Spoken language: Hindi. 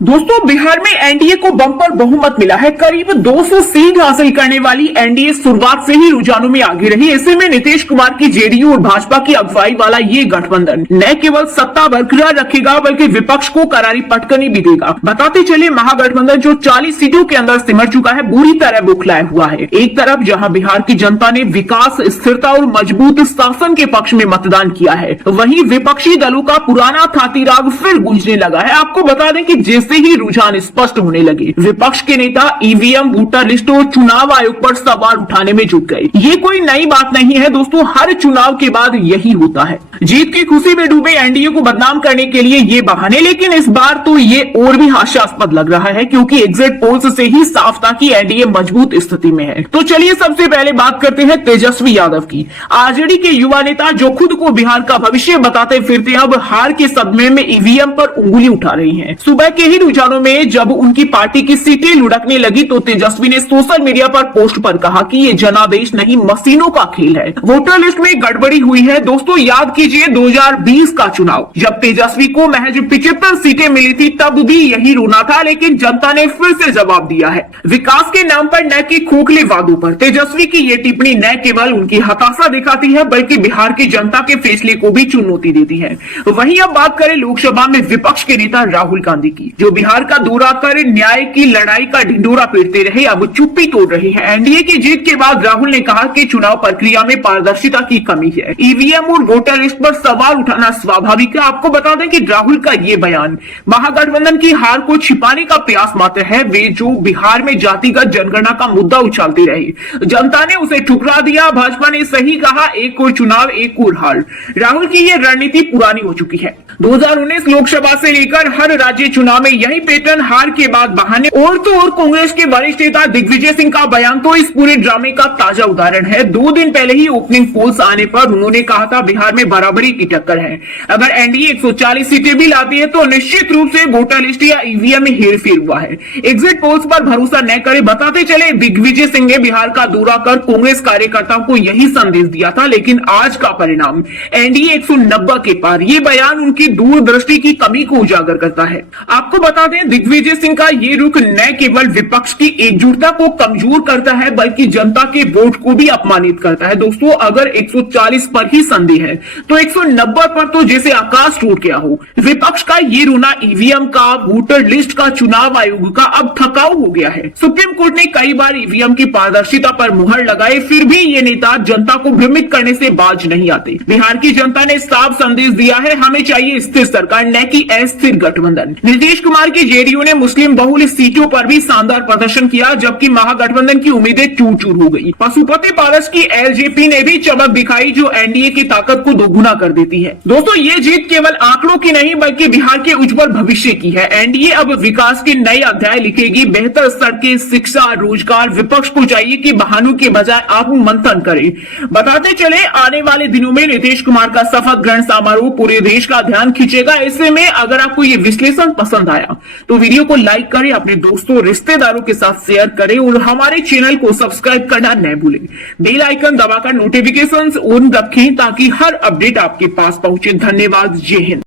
दोस्तों, बिहार में एनडीए को बम्पर बहुमत मिला है। करीब 200 सीट हासिल करने वाली एनडीए शुरुआत से ही रुझानों में आगे रही। ऐसे में नीतीश कुमार की जेडीयू और भाजपा की अगुवाई वाला ये गठबंधन न केवल सत्ता बरकरार रखेगा बल्कि विपक्ष को करारी पटकनी भी देगा। बताते चले, महागठबंधन जो 40 सीटों के अंदर सिमट चुका है, बुरी तरह बुखलाया हुआ है। एक तरफ जहां बिहार की जनता ने विकास, स्थिरता और मजबूत शासन के पक्ष में मतदान किया है, वहीं विपक्षी दलों का पुराना थाती राग फिर गूंजने लगा है। आपको बता दें कि जैसे ही रुझान स्पष्ट होने लगे, विपक्ष के नेता ईवीएम, वोटर लिस्ट और चुनाव आयोग पर सवाल उठाने में जुट गए। ये कोई नई बात नहीं है दोस्तों, हर चुनाव के बाद यही होता है। जीत की खुशी में डूबे एनडीए को बदनाम करने के लिए ये बहाने, लेकिन इस बार तो ये और भी हास्यास्पद लग रहा है क्योंकि एग्जिट पोल्स से ही साफ था कि एनडीए मजबूत स्थिति में है। तो चलिए सबसे पहले बात करते हैं तेजस्वी यादव की। आरजेडी के युवा नेता जो खुद को बिहार का भविष्य बताते फिरते अब हार के सदमे में ईवीएम पर उंगली उठा रही हैं। सुबह के ही रुझानों में जब उनकी पार्टी की सीटें लुढ़कने लगी तो तेजस्वी ने सोशल मीडिया पर पोस्ट पर कहा कि ये जनादेश नहीं, मशीनों का खेल है। वोटर लिस्ट में गड़बड़ी हुई है। दोस्तों, याद कीजिए 2020 का चुनाव, जब तेजस्वी को महज 75 सीटें मिली थी, तब भी यही रोना था, लेकिन जनता ने फिर से जवाब दिया है। विकास के नाम पर न कि खोखले वादों पर। तेजस्वी की ये टिप्पणी न केवल उनकी हताशा दिखाती है बल्कि बिहार की जनता के फैसले को भी चुनौती देती है। वहीं अब बात करें लोकसभा में विपक्ष के नेता राहुल गांधी की, जो बिहार का दौरा कर न्याय की लड़ाई का ढिंढोरा पीटते रहे, अब चुप्पी तोड़ रहे हैं। एनडीए की जीत के बाद राहुल ने कहा कि चुनाव प्रक्रिया में पारदर्शिता की कमी है, ईवीएम और वोटर लिस्ट पर सवाल उठाना स्वाभाविक है। आपको बता दें कि राहुल का ये बयान महागठबंधन की हार को छिपाने का प्रयास मात्र है। वे जो बिहार में जातिगत जनगणना का मुद्दा उछालते रहे, जनता ने उसे ठुकरा दिया। भाजपा ने सही कहा, एक और चुनाव एक और हार। राहुल की ये रणनीति पुरानी हो चुकी है। 2019 लोकसभा से लेकर हर राज्य चुनाव में यही पैटर्न, हार के बाद बहाने। और तो और कांग्रेस के वरिष्ठ नेता दिग्विजय सिंह का बयान तो इस पूरे ड्रामे का ताजा उदाहरण है। 2 दिन पहले ही ओपनिंग पोल्स आने पर उन्होंने कहा था बिहार में बराबरी की टक्कर है। अगर एनडीए 140 सीटें भी लाती है तो निश्चित रूप से वोटर लिस्ट या ईवीएम में हेरफेर हुआ है। एग्जिट पोल्स पर भरोसा न करें। बताते चले, दिग्विजय सिंह ने बिहार का दौरा कर कांग्रेस कार्यकर्ताओं को यही संदेश दिया था, लेकिन आज का परिणाम एनडीए 190 के पार। ये बयान उनकी दूरदृष्टि की कमी को उजागर करता है। आपको बता दें, दिग्विजय सिंह का ये रुख न केवल विपक्ष की एकजुटता को कमजोर करता है बल्कि जनता के वोट को भी अपमानित करता है। दोस्तों, अगर 140 पर ही संदेह है तो 190 पर तो जैसे आकाश टूट गया हो। विपक्ष का ये रोना ईवीएम का, वोटर लिस्ट का, चुनाव आयोग का अब थकाऊ हो गया है। सुप्रीम कोर्ट ने कई बार ईवीएम की पारदर्शिता पर मुहर लगाई, फिर भी ये नेता जनता को भ्रमित करने से बाज नहीं आते। बिहार की जनता ने साफ संदेश दिया है, हमें चाहिए स्थिर सरकार, न कि अस्थिर गठबंधन। नीतीश कुमार की जेडीयू ने मुस्लिम बहुल सीटों पर भी शानदार प्रदर्शन किया, जबकि महागठबंधन की उम्मीदें चूर-चूर हो गई। पशुपति पारस की एलजेपी ने भी चमक दिखाई, जो एनडीए की ताकत को दोगुना कर देती है। दोस्तों, ये जीत केवल आंकड़ों की नहीं बल्कि बिहार के उज्जवल भविष्य की है। एनडीए अब विकास के नए अध्याय लिखेगी, बेहतर सड़कें, शिक्षा, रोजगार। विपक्ष को चाहिए कि बहानों के बजाय आप मंथन करें। बताते चले, आने वाले दिनों में नीतीश कुमार का शपथ ग्रहण समारोह पूरे देश का ध्यान खींचेगा। ऐसे में अगर आपको ये विश्लेषण पसंद आया तो वीडियो को लाइक करें, अपने दोस्तों रिश्तेदारों के साथ शेयर करें और हमारे चैनल को सब्सक्राइब करना न भूलें। बेल आइकन दबाकर नोटिफिकेशंस ऑन रखें ताकि हर अपडेट आपके पास पहुंचे। धन्यवाद। जय हिंद।